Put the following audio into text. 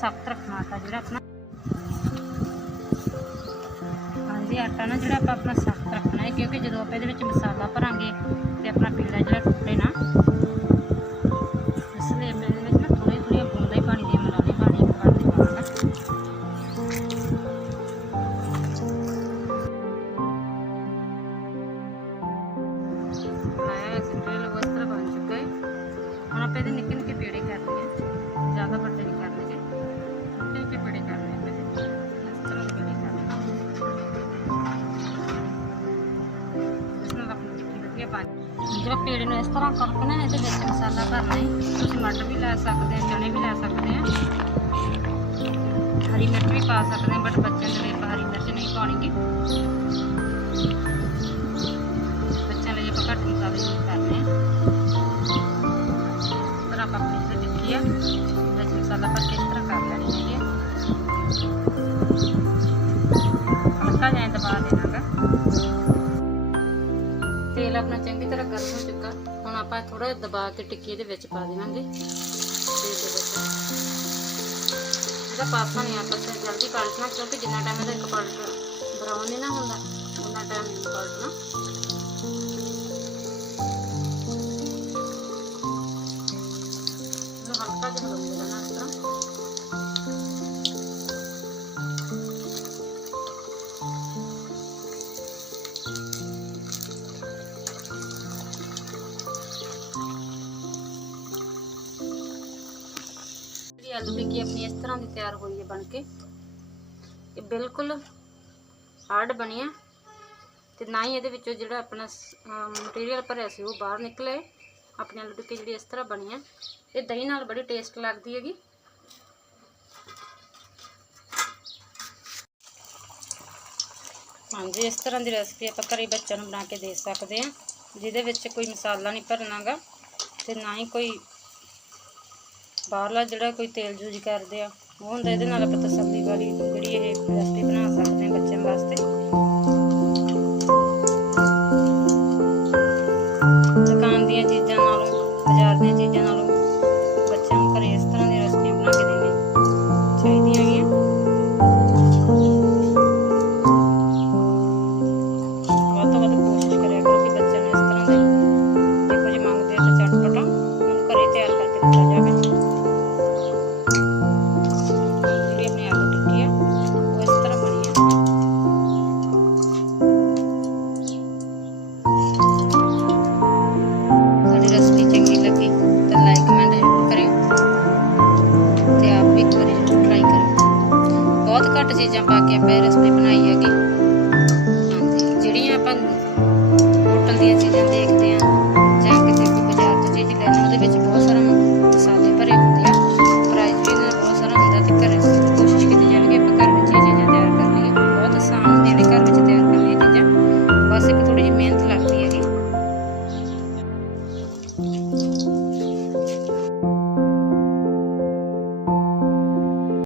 ਸਖਤ ਰੱਖਣਾ ਆਟਾ ਜਿਹੜਾ ਆਪਣਾ ਹਾਂਜੀ, ਆਟਾ ਨਾ ਜਿਹੜਾ ਆਪਾਂ ਆਪਣਾ ਸਖਤ ਰੱਖਣਾ ਹੈ, ਕਿਉਂਕਿ ਜਦੋਂ ਆਪਾਂ ਇਹਦੇ ਵਿੱਚ ਮਸਾਲਾ ਭਰਾਂਗੇ ਤੇ ਆਪਣਾ ਪੀੜਾ ਜਿਹੜਾ ਟੁੱਟੇ ਨਾ ਟਿੱਕੀ ਵਧੀਆ ਬਣ ਜਿਹੜਾ ਪੇੜੇ ਨੂੰ ਇਸ ਤਰ੍ਹਾਂ ਕਰਕੇ ਨਾ, ਇਹਦੇ ਵਿੱਚ ਮਸਾਲਾ ਭਰਨਾ ਹੈ ਤੁਸੀਂ ਮਟਰ ਵੀ ਲੈ ਸਕਦੇ ਆ ਚਨੇ ਵੀ ਲੈ ਸਕਦੇ ਆ ਹਰੀ ਮਿਰਚ ਵੀ ਪਾ ਸਕਦੇ ਆ ਬਟ ਬੱਚਿਆਂ ਦੇ ਲਈ ਆਪਾਂ ਹਰੀ ਮਿਰਚ ਨਹੀਂ ਪਾਉਣਗੇ ਬੱਚਿਆਂ ਲਈ ਆਪਾਂ ਘੱਟ ਮਸਾਲੇ ਯੂਜ਼ ਕਰਦੇ ਆ ਪਰ ਆਪਾਂ ਆਪਣੀ ਜਿਹੜੀ ਟਿੱਕੀ ਆ, ਵਿੱਚ ਮਸਾਲਾ ਪਾ ਕੇ ਇਸ ਤਰ੍ਹਾਂ ਕਰ ਲੈਣੀ ਹੈਗੀ ਆ। ਹਲਕਾ ਜਿਹਾ ਦਬਾ ਦੇਣਾਗਾ ਤੇਲ ਆਪਣਾ ਚੰਗੀ ਤਰ੍ਹਾਂ ਗਰਮ ਹੋ ਚੁੱਕਾ। ਹੁਣ ਆਪਾਂ ਥੋੜਾ ਜਿਹਾ ਦਬਾ ਕੇ ਟਿੱਕੀ ਦੇ ਵਿੱਚ ਪਾ ਦੇਵਾਂਗੇ। ਤੇਲ ਦੇ ਵਿੱਚ। ਇਹਦਾ ਪਾਸਾ ਨਹੀਂ ਆਪਾਂ ਜਲਦੀ ਪਲਟਣਾ ਕਿਉਂਕਿ ਜਿੰਨਾ ਟਾਈਮ ਇਹਦਾ ਇੱਕ ਪਲਟ ਬਰਾਊਨ ਨਹੀਂ ਨਾ ਹੁੰਦਾ। ਆਲੂ ਟਿੱਕੀ ਆਪਣੀ ਇਸ ਤਰ੍ਹਾਂ ਦੀ ਤਿਆਰ ਹੋਈ ਹੈ ਬਣ ਕੇ। ਇਹ ਬਿਲਕੁਲ ਹਾਰਡ ਬਣੀ ਹੈ ਤੇ ਨਾ ਹੀ ਇਹਦੇ ਵਿੱਚੋਂ ਜਿਹੜਾ ਆਪਣਾ ਮਟੀਰੀਅਲ ਭਰਿਆ ਸੀ ਉਹ ਬਾਹਰ ਨਿਕਲੇ। ਆਪਣੀ ਆਲੂ ਟਿੱਕੀ ਜਿਹੜੀ ਇਸ ਤਰ੍ਹਾਂ ਬਣੀ ਹੈ, ਇਹ ਦਹੀਂ ਨਾਲ ਬੜੀ ਟੇਸਟ ਲੱਗਦੀ ਹੈਗੀ। ਹਾਂਜੀ, ਇਸ ਤਰ੍ਹਾਂ ਦੀ ਰੈਸਪੀ ਆਪਾਂ ਘਰੇ ਬੱਚਿਆਂ ਨੂੰ ਬਣਾ ਕੇ ਦੇ ਸਕਦੇ ਹਾਂ, ਜਿਹਦੇ ਵਿੱਚ ਕੋਈ ਮਸਾਲਾ ਨਹੀਂ ਭਰਨਾਗਾ ਤੇ ਨਾ ਹੀ ਕੋਈ ਬਾਹਰਲਾ ਜਿਹੜਾ ਕੋਈ ਤੇਲ ਯੂਜ਼ ਕਰਦੇ ਆ, ਉਹ ਹੁੰਦਾ ਇਹਦੇ ਨਾਲ ਆਪਾਂ ਤਸੱਲੀ ਵਾਲੀ ਜਿਹੜੀ ਇਹ